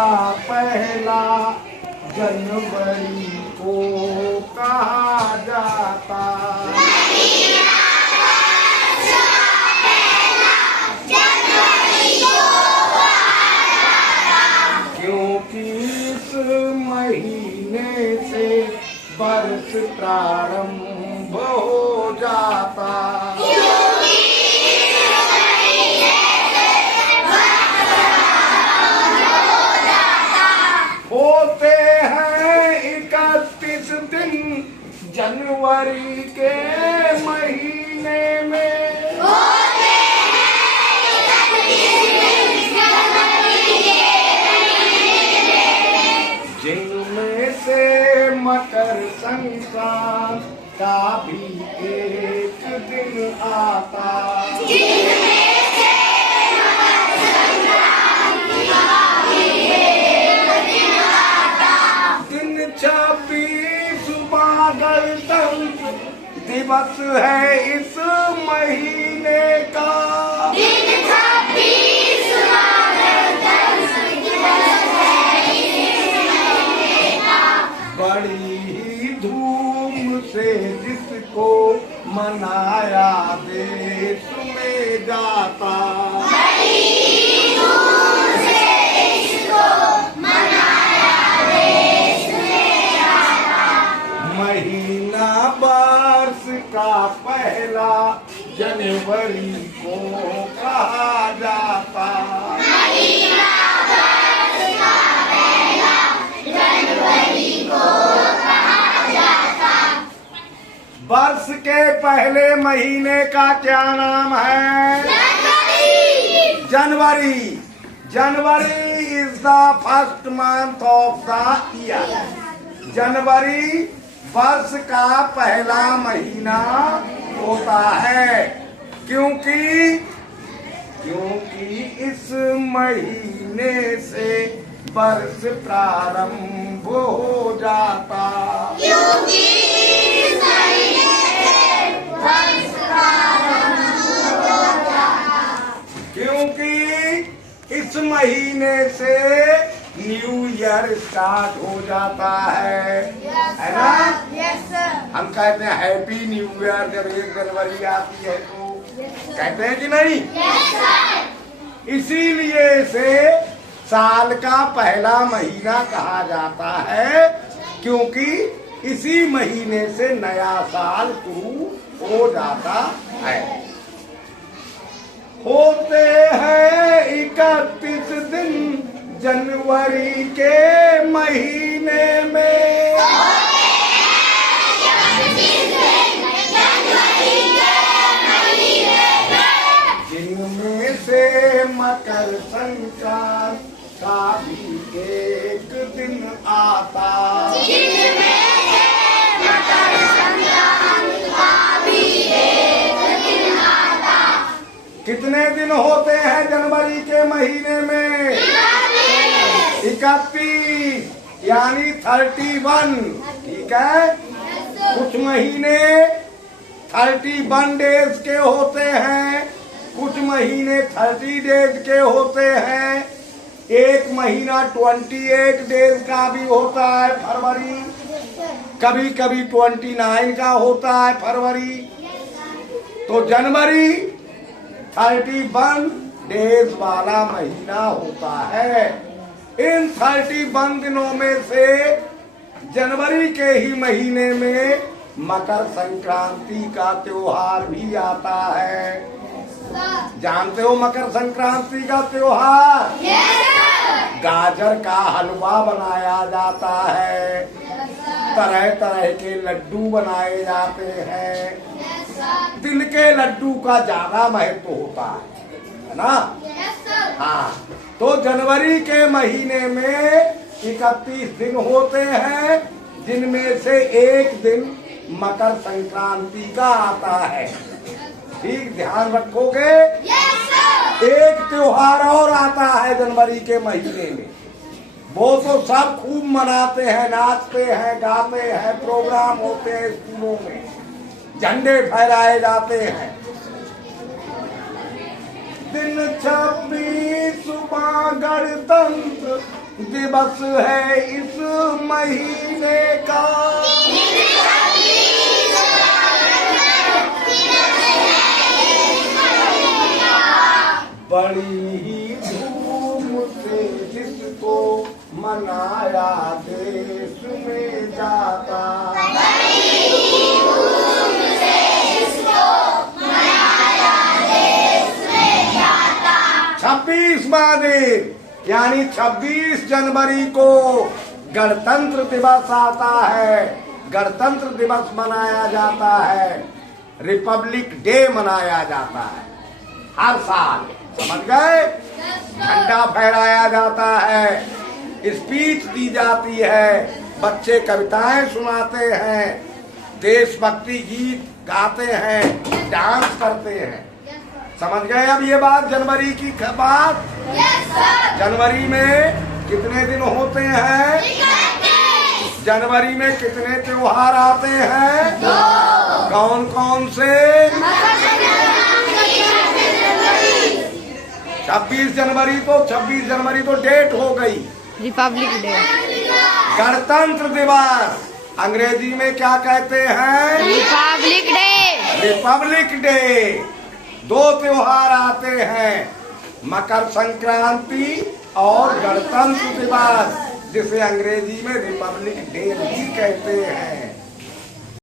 पहला जनवरी को कहा जाता। क्योंकि इस महीने से वर्ष प्रारंभ हो जाता। होते हैं 31 दिन जनवरी के महीने में। जिनमें से मकर संक्रांति का भी एक दिन आता। दिन 26 गणतंत्र दिवस है इस महीने का। बड़ी ही धूम से जिसको मनाया देश में जाता। महीना वर्ष का पहला जनवरी को कहा जाता। वर्ष के पहले महीने का क्या नाम है? जनवरी। January is the first month of the year. जनवरी वर्ष का पहला महीना होता है। क्योंकि इस महीने से वर्ष प्रारंभ हो जाता। क्योंकि इस महीने से न्यू ईयर स्टार्ट हो जाता है ना? हम कहते हैं हैप्पी न्यू ईयर जब 1 जनवरी आती है तो कहते हैं कि नहीं? इसीलिए इसे साल का पहला महीना कहा जाता है। क्योंकि इसी महीने से नया साल शुरू हो जाता है। होते हैं 31 दिन जनवरी के महीने में। जिनमें से मकर संक्रांति का भी एक दिन आता। कितने दिन होते हैं जनवरी के महीने में? 31 यानी 31। ठीक है। कुछ महीने 31 डेज के होते हैं, कुछ महीने 30 डेज के होते हैं, एक महीना 28 डेज का भी होता है फरवरी, कभी कभी 29 का होता है फरवरी। तो जनवरी 31 डेज वाला महीना होता है। इन 31 दिनों में से जनवरी के ही महीने में मकर संक्रांति का त्योहार भी आता है। जानते हो मकर संक्रांति का त्योहार? गाजर का हलवा बनाया जाता है, तरह तरह के लड्डू बनाए जाते हैं। तिल के लड्डू का ज्यादा महत्व होता है ना? हाँ। तो जनवरी के महीने में 31 दिन होते हैं, जिनमें से एक दिन मकर संक्रांति का आता है। ठीक ध्यान रखोगे? एक त्योहार और आता है जनवरी के महीने में। वो तो सब खूब मनाते हैं, नाचते हैं, गाते हैं, प्रोग्राम होते हैं स्कूलों में, झंडे फहराए जाते हैं। दिन 26 गणतंत्र दिवस है इस महीने का। बड़ी ही धूम से जिसको मनाया देश में जाता। 26वां दिन यानी 26 जनवरी को गणतंत्र दिवस आता है। गणतंत्र दिवस मनाया जाता है, रिपब्लिक डे मनाया जाता है हर साल। समझ गए? झंडा फहराया जाता है, स्पीच दी जाती है, बच्चे कविताएं सुनाते हैं, देशभक्ति गीत गाते हैं, डांस करते हैं। समझ गए अब ये बात? जनवरी की बात। जनवरी में कितने दिन होते हैं? जनवरी में कितने त्योहार आते हैं? कौन कौन से? 26 जनवरी तो डेट हो गई। रिपब्लिक डे, गणतंत्र दिवस अंग्रेजी में क्या कहते हैं? Republic day. Republic day. 2 त्योहार आते हैं, मकर संक्रांति और गणतंत्र दिवस, जिसे अंग्रेजी में रिपब्लिक डे भी कहते हैं।